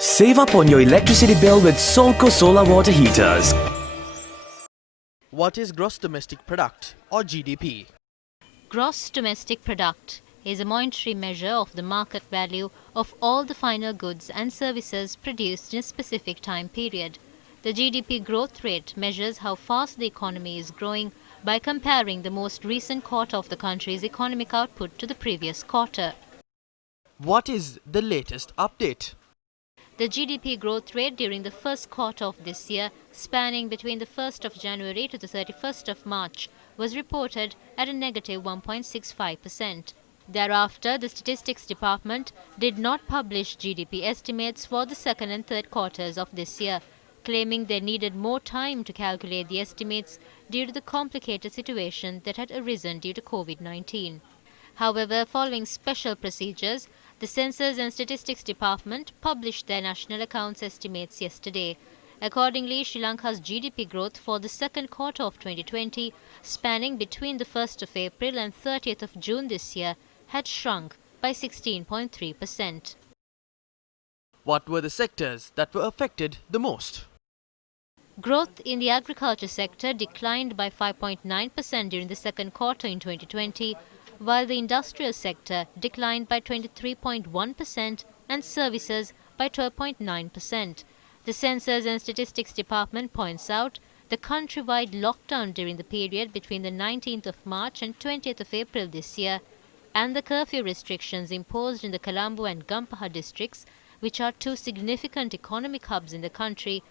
Save up on your electricity bill with Solco solar water heaters. What is gross domestic product or GDP? Gross domestic product is a monetary measure of the market value of all the final goods and services produced in a specific time period. The GDP growth rate measures how fast the economy is growing by comparing the most recent quarter of the country's economic output to the previous quarter. What is the latest update? The GDP growth rate during the first quarter of this year, spanning between the 1st of January to the 31st of March, was reported at a negative 1.65%. Thereafter, the Statistics Department did not publish GDP estimates for the second and third quarters of this year, claiming they needed more time to calculate the estimates due to the complicated situation that had arisen due to COVID-19. However, following special procedures, the Census and Statistics Department published their national accounts estimates yesterday. Accordingly, Sri Lanka's GDP growth for the second quarter of 2020, spanning between the 1st of April and 30th of June this year, had shrunk by 16.3%. What were the sectors that were affected the most? Growth in the agriculture sector declined by 5.9% during the second quarter in 2020, while the industrial sector declined by 23.1% and services by 12.9%. The Census and Statistics Department points out the countrywide lockdown during the period between the 19th of March and 20th of April this year and the curfew restrictions imposed in the Colombo and Gampaha districts, which are two significant economic hubs in the country,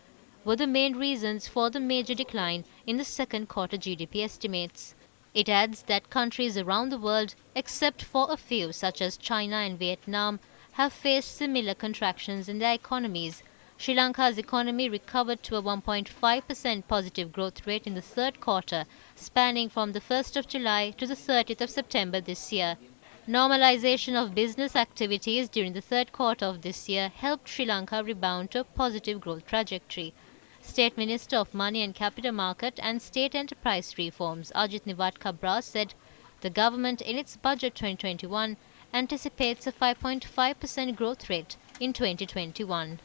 were the main reasons for the major decline in the second quarter GDP estimates. It adds that countries around the world, except for a few such as China and Vietnam, have faced similar contractions in their economies. Sri Lanka's economy recovered to a 1.5% positive growth rate in the third quarter, spanning from the 1st of July to the 30th of September this year. Normalization of business activities during the third quarter of this year helped Sri Lanka rebound to a positive growth trajectory. State Minister of Money and Capital Market and State Enterprise Reforms, Ajit Niwadkabra, said the government in its budget 2021 anticipates a 5.5% growth rate in 2021.